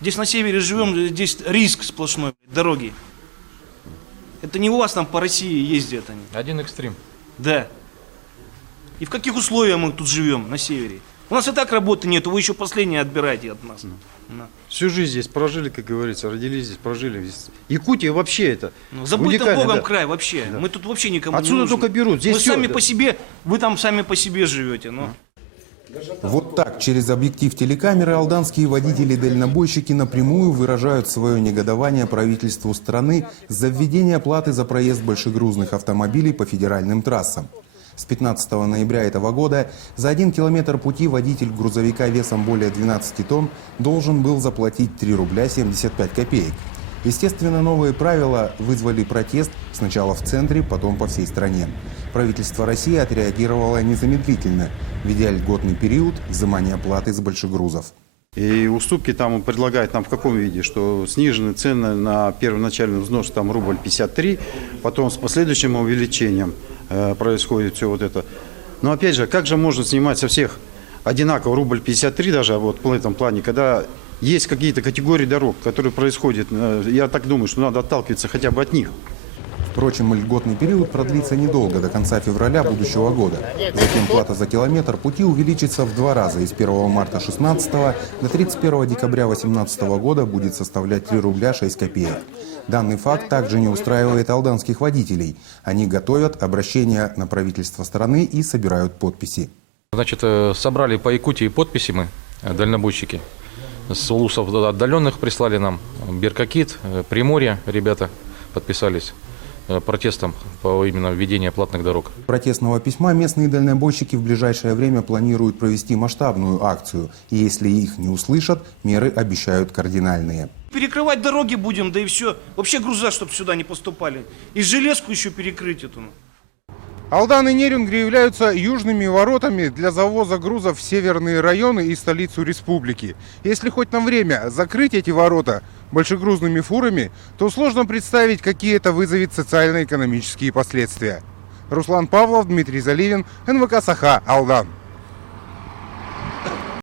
Здесь на севере живем, здесь риск сплошной, дороги. Это не у вас там по России ездят они. Один экстрим. Да. И в каких условиях мы тут живем на севере? У нас и так работы нет, вы еще последнее отбираете от нас. Да. Всю жизнь здесь прожили, как говорится, родились здесь, прожили здесь. Якутия вообще это Забытым уникально, Богом да. край вообще. Да. Мы тут вообще никому Отсюда не нужны. только берут. Здесь Мы всё, сами да. по себе, вы там сами по себе живете. Но... Вот так, через объектив телекамеры, алданские водители-дальнобойщики напрямую выражают свое негодование правительству страны за введение платы за проезд большегрузных автомобилей по федеральным трассам. С 15 ноября этого года за 1 километр пути водитель грузовика весом более 12 тонн должен был заплатить 3 рубля 75 копеек. Естественно, новые правила вызвали протест сначала в центре, потом по всей стране. Правительство России отреагировало незамедлительно, введя льготный период взимания платы с большегрузов. И уступки там предлагают нам в каком виде, что снижены цены на первоначальный взнос там рубль 53, потом с последующим увеличением происходит все вот это. Но опять же, как же можно снимать со всех одинаково рубль 53 даже вот в этом плане, когда есть какие-то категории дорог, которые происходят, я так думаю, что надо отталкиваться хотя бы от них. Впрочем, льготный период продлится недолго, до конца февраля будущего года. Затем плата за километр пути увеличится в 2 раза. Из 1 марта 2016 до 31 декабря 2018 года будет составлять 3 рубля 6 копеек. Данный факт также не устраивает алданских водителей. Они готовят обращение на правительство страны и собирают подписи. Значит, собрали по Якутии подписи мы, дальнобойщики. С улусов отдаленных прислали нам. Беркакит, Приморье, ребята подписались протестом по именно введению платных дорог. Протестного письма местные дальнобойщики в ближайшее время планируют провести масштабную акцию. И если их не услышат, меры обещают кардинальные. Перекрывать дороги будем, да и все. Вообще груза, чтобы сюда не поступали. И железку еще перекрыть эту. Алдан и Нерюнгри являются южными воротами для завоза грузов в северные районы и столицу республики. Если хоть на время закрыть эти ворота большегрузными фурами, то сложно представить, какие это вызовет социально-экономические последствия. Руслан Павлов, Дмитрий Заливин, НВК «Саха», Алдан.